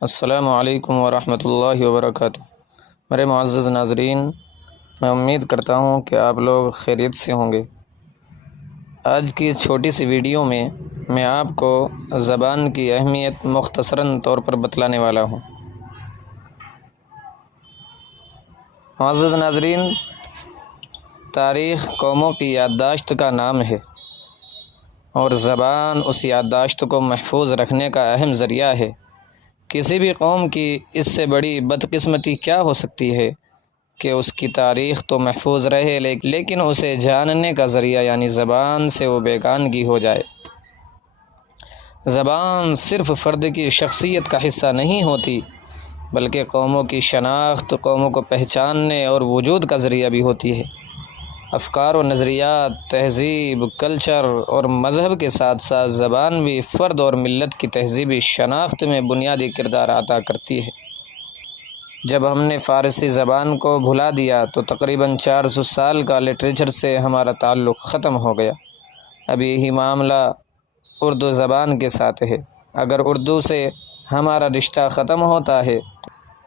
السلام علیکم ورحمۃ اللہ وبرکاتہ۔ میرے معزز ناظرین، میں امید کرتا ہوں کہ آپ لوگ خیریت سے ہوں گے۔ آج کی چھوٹی سی ویڈیو میں آپ کو زبان کی اہمیت مختصراً طور پر بتلانے والا ہوں۔ معزز ناظرین، تاریخ قوموں کی یادداشت کا نام ہے، اور زبان اس یادداشت کو محفوظ رکھنے کا اہم ذریعہ ہے۔ کسی بھی قوم کی اس سے بڑی بدقسمتی کیا ہو سکتی ہے کہ اس کی تاریخ تو محفوظ رہے لیکن اسے جاننے کا ذریعہ یعنی زبان سے وہ بیگانگی ہو جائے۔ زبان صرف فرد کی شخصیت کا حصہ نہیں ہوتی، بلکہ قوموں کی شناخت، قوموں کو پہچاننے اور وجود کا ذریعہ بھی ہوتی ہے۔ افکار و نظریات، تہذیب، کلچر اور مذہب کے ساتھ ساتھ زبان بھی فرد اور ملت کی تہذیبی شناخت میں بنیادی کردار ادا کرتی ہے۔ جب ہم نے فارسی زبان کو بھلا دیا تو تقریباً 400 سال کا لٹریچر سے ہمارا تعلق ختم ہو گیا۔ اب یہی معاملہ اردو زبان کے ساتھ ہے۔ اگر اردو سے ہمارا رشتہ ختم ہوتا ہے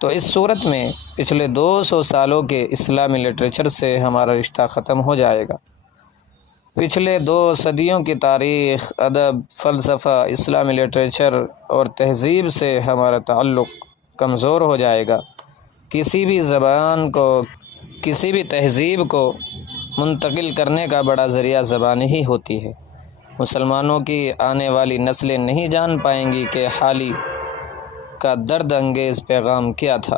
تو اس صورت میں پچھلے 200 سالوں کے اسلامی لٹریچر سے ہمارا رشتہ ختم ہو جائے گا۔ پچھلے 2 صدیوں کی تاریخ، ادب، فلسفہ، اسلامی لٹریچر اور تہذیب سے ہمارا تعلق کمزور ہو جائے گا۔ کسی بھی زبان کو، کسی بھی تہذیب کو منتقل کرنے کا بڑا ذریعہ زبان ہی ہوتی ہے۔ مسلمانوں کی آنے والی نسلیں نہیں جان پائیں گی کہ حالی کا درد انگیز پیغام کیا تھا۔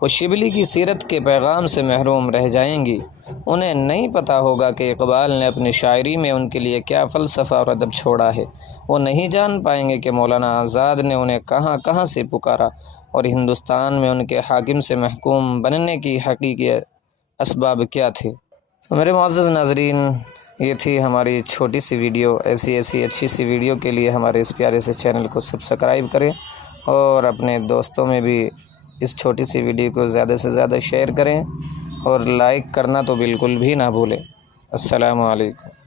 وہ شبلی کی سیرت کے پیغام سے محروم رہ جائیں گی۔ انہیں نہیں پتہ ہوگا کہ اقبال نے اپنی شاعری میں ان کے لیے کیا فلسفہ اور ادب چھوڑا ہے۔ وہ نہیں جان پائیں گے کہ مولانا آزاد نے انہیں کہاں کہاں سے پکارا اور ہندوستان میں ان کے حاکم سے محکوم بننے کی حقیقی اسباب کیا تھے۔ تو میرے معزز ناظرین، یہ تھی ہماری چھوٹی سی ویڈیو۔ ایسی اچھی سی ویڈیو کے لیے ہمارے اس پیارے سے چینل کو سبسکرائب کریں اور اپنے دوستوں میں بھی اس چھوٹی سی ویڈیو کو زیادہ سے زیادہ شیئر کریں، اور لائک کرنا تو بالکل بھی نہ بھولیں۔ السلام علیکم۔